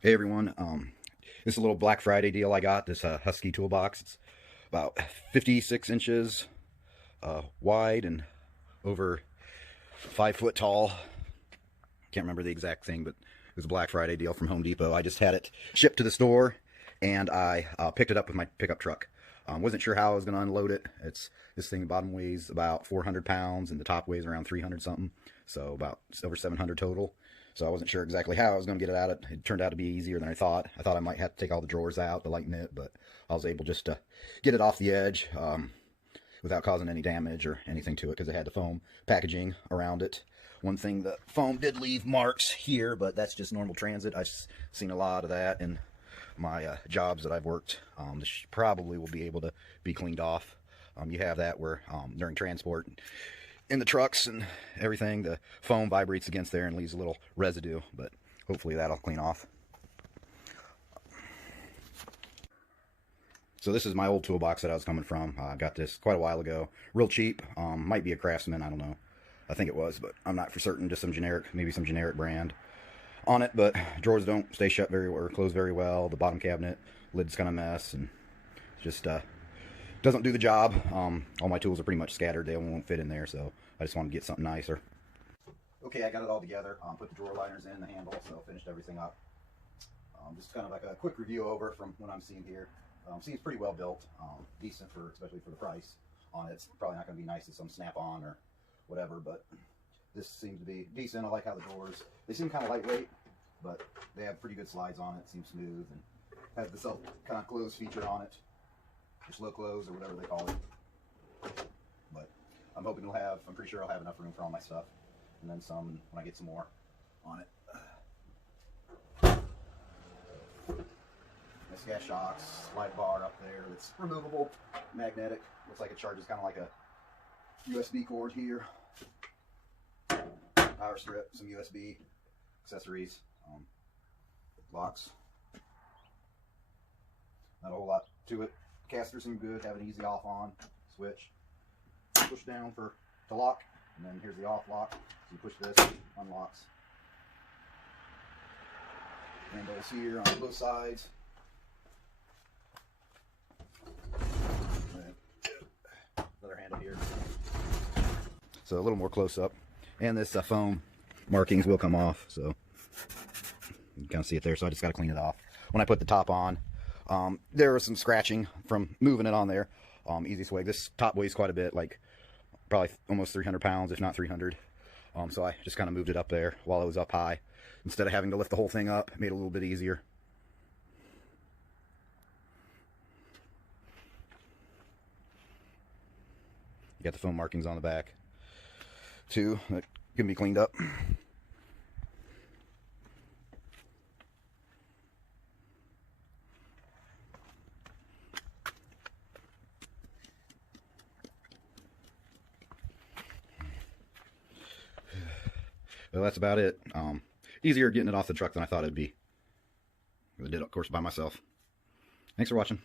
Hey everyone, this is a little Black Friday deal I got, this Husky toolbox. It's about 56 inches wide and over 5 foot tall. Can't remember the exact thing, but it was a Black Friday deal from Home Depot. I just had it shipped to the store and I picked it up with my pickup truck. Wasn't sure how I was going to unload it. This thing bottom weighs about 400 pounds and the top weighs around 300 something, so about over 700 total. So I wasn't sure exactly how I was going to get it out. It turned out to be easier than I thought. I thought I might have to take all the drawers out to lighten it, but I was able just to get it off the edge without causing any damage or anything to it because it had the foam packaging around it. One thing, the foam did leave marks here, but that's just normal transit. I've seen a lot of that in my jobs that I've worked. This probably will be able to be cleaned off. You have that where during transport in the trucks and everything, the foam vibrates against there and leaves a little residue, but hopefully that'll clean off. So this is my old toolbox that I was coming from. I got this quite a while ago, real cheap. Might be a Craftsman, I don't know. I think it was, but I'm not for certain. Just some generic, maybe some generic brand on it. But drawers don't stay shut very well or close very well. The bottom cabinet lid's kind of a mess and just doesn't do the job. All my tools are pretty much scattered. They won't fit in there, so I just wanted to get something nicer. Okay, I got it all together. Put the drawer liners in, the handle, so finished everything up. Just kind of like a quick review over from what I'm seeing here. Seems pretty well built, decent for, especially for the price on it. It's probably not going to be nice as some Snap-on or whatever, but this seems to be decent. I like how the drawers, they seem kind of lightweight, but they have pretty good slides on it. Seems smooth and has the self kind of close feature on it. Slow close or whatever they call it. But I'm hoping it'll have, I'm pretty sure I'll have enough room for all my stuff. And then some when I get some more on it. This gas shocks, slide bar up there that's removable, magnetic. Looks like it charges kind of like a USB cord here. Power strip, some USB accessories, locks. Not a whole lot to it. Casters seem good, have an easy off on switch. Push down to lock, and then here's the off lock. So you push this, unlocks. Handles here on both sides. Another handle here. So a little more close up. And this foam markings will come off, so you can kind of see it there. So I just got to clean it off. When I put the top on, there was some scratching from moving it on there. Easy swag. This top weighs quite a bit, like probably almost 300 pounds, if not 300. So I just kind of moved it up there while it was up high. Instead of having to lift the whole thing up, it made it a little bit easier. You got the foam markings on the back too that can be cleaned up. Well, that's about it. Easier getting it off the truck than I thought it'd be. I did it, of course, by myself. Thanks for watching.